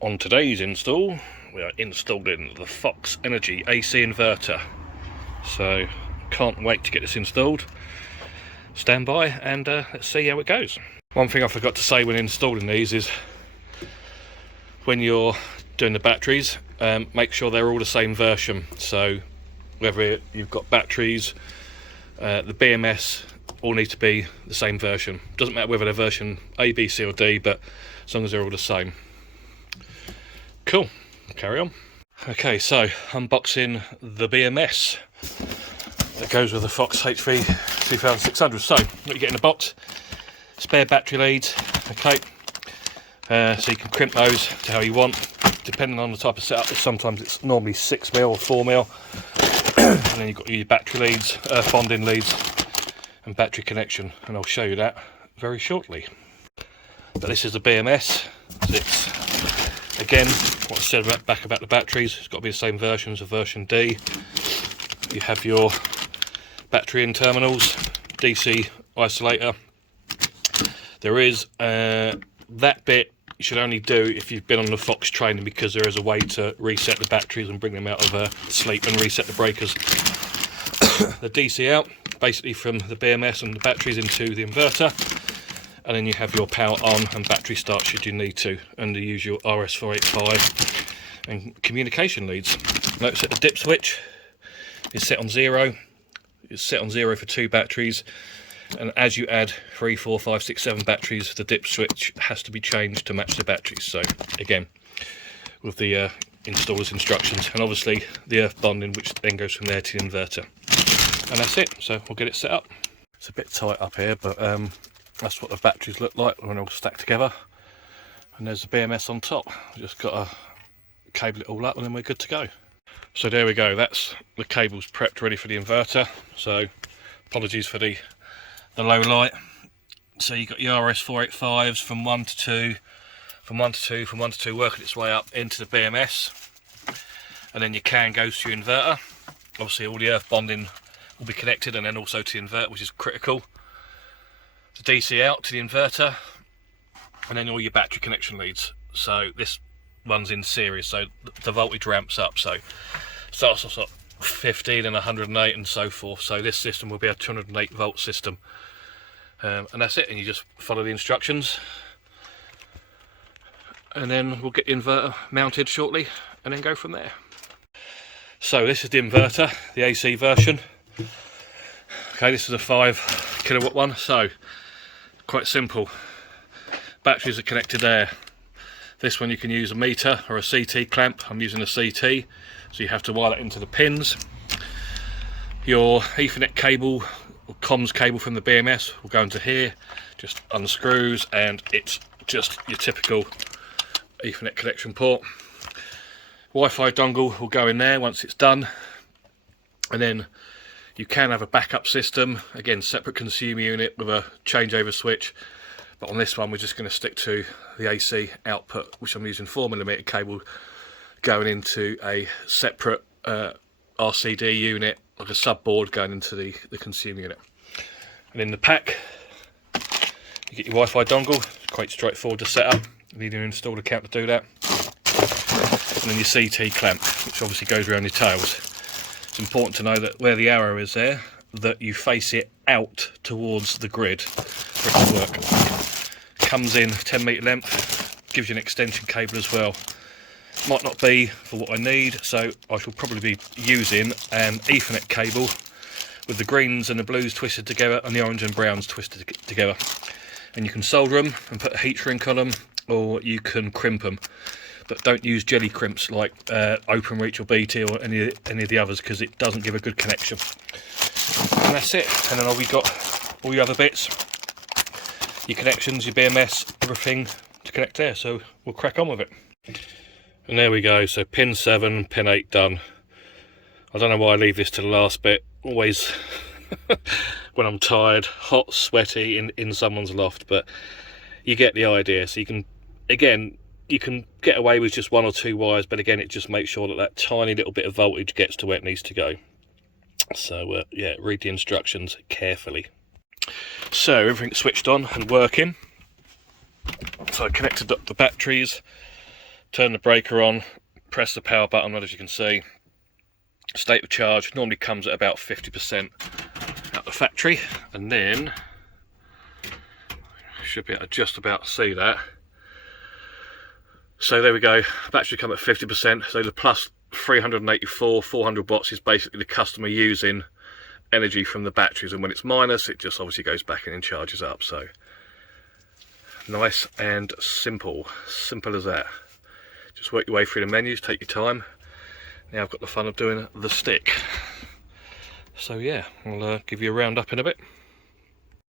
On today's install, we are installing the FOX Energy AC inverter. So, can't wait to get this installed. Stand by and let's see how it goes. One thing I forgot to say when installing these is when you're doing the batteries, make sure they're all the same version. So, whether you've got batteries, the BMS all need to be the same version. Doesn't matter whether they're version A, B, C or D, but as long as they're all the same. Cool, carry on. Okay, so unboxing the BMS that goes with the FOX HV 2600. So what you get in the box: spare battery leads. Okay, so you can crimp those to how you want, depending on the type of setup. Sometimes it's normally 6mm or 4mm, and then you've got your battery leads, bonding leads, and battery connection. And I'll show you that very shortly. But this is the BMS. It's again, what I said back about the batteries, it's got to be the same version as a version D. You have your battery in terminals, DC isolator. There is that bit you should only do if you've been on the FOX training, because there is a way to reset the batteries and bring them out of sleep and reset the breakers. The DC out, basically from the BMS and the batteries into the inverter. And then you have your power on and battery start should you need to, and the usual RS485 and communication leads. Notice that the dip switch is set on 0. It's set on 0 for 2 batteries, and as you add 3, 4, 5, 6, 7 batteries, the dip switch has to be changed to match the batteries. So again, with the installer's instructions, and obviously the earth bonding, which then goes from there to the inverter. And that's it. So we'll get it set up. It's a bit tight up here, but that's what the batteries look like when they're all stacked together. And there's the BMS on top. Just got to cable it all up and then we're good to go. So there we go, that's the cables prepped ready for the inverter. So apologies for the low light. So you've got your RS485s from 1 to 2, from 1 to 2, from 1 to 2, working its way up into the BMS. And then your CAN goes to your inverter. Obviously all the earth bonding will be connected, and then also to the inverter, which is critical. The DC out to the inverter, and then all your battery connection leads. So this runs in series, so the voltage ramps up. So starts off at 15 and 108 and so forth. So this system will be a 208 volt system, and that's it. And you just follow the instructions, and then we'll get the inverter mounted shortly, and then go from there. So this is the inverter, the AC version. Okay, this is a 5 kilowatt one. So quite simple. Batteries are connected there. This one you can use a meter or a CT clamp. I'm using a CT, so you have to wire that into the pins. Your Ethernet cable or comms cable from the BMS will go into here, just unscrews, and it's just your typical Ethernet connection port. Wi-Fi dongle will go in there once it's done, and then you can have a backup system, again separate consumer unit with a changeover switch, but on this one we're just going to stick to the AC output, which I'm using 4mm cable going into a separate RCD unit, like a subboard going into the consumer unit. And in the pack you get your Wi-Fi dongle. It's quite straightforward to set up. You need an installer account to do that. And then your CT clamp, which obviously goes around your tails. It's important to know that where the arrow is there, that you face it out towards the grid for it to work. Comes in 10 metre length, gives you an extension cable as well. Might not be for what I need, so I shall probably be using an Ethernet cable with the greens and the blues twisted together and the orange and browns twisted together. And you can solder them and put a heat shrink on them, or you can crimp them. But don't use jelly crimps like OpenReach or BT or any of the others, because it doesn't give a good connection. And that's it. And then all we got all your other bits, your connections, your BMS, everything to connect there. So we'll crack on with it. And there we go. So pin 7, pin 8 done. I don't know why I leave this to the last bit. Always when I'm tired, hot, sweaty in someone's loft, but you get the idea. So you can, again, you can get away with just 1 or 2 wires, but again, it just makes sure that that tiny little bit of voltage gets to where it needs to go. So yeah, read the instructions carefully. So everything's switched on and working. So I connected up the batteries, turn the breaker on, press the power button, and as you can see, state of charge normally comes at about 50% at the factory, and then should be able to just about see that. So there we go, battery come at 50%, so the plus 384, 400 watts is basically the customer using energy from the batteries, and when it's minus, it just obviously goes back in and charges up. So nice and simple as that. Just work your way through the menus, take your time. Now I've got the fun of doing the stick. So yeah, I'll give you a round up in a bit.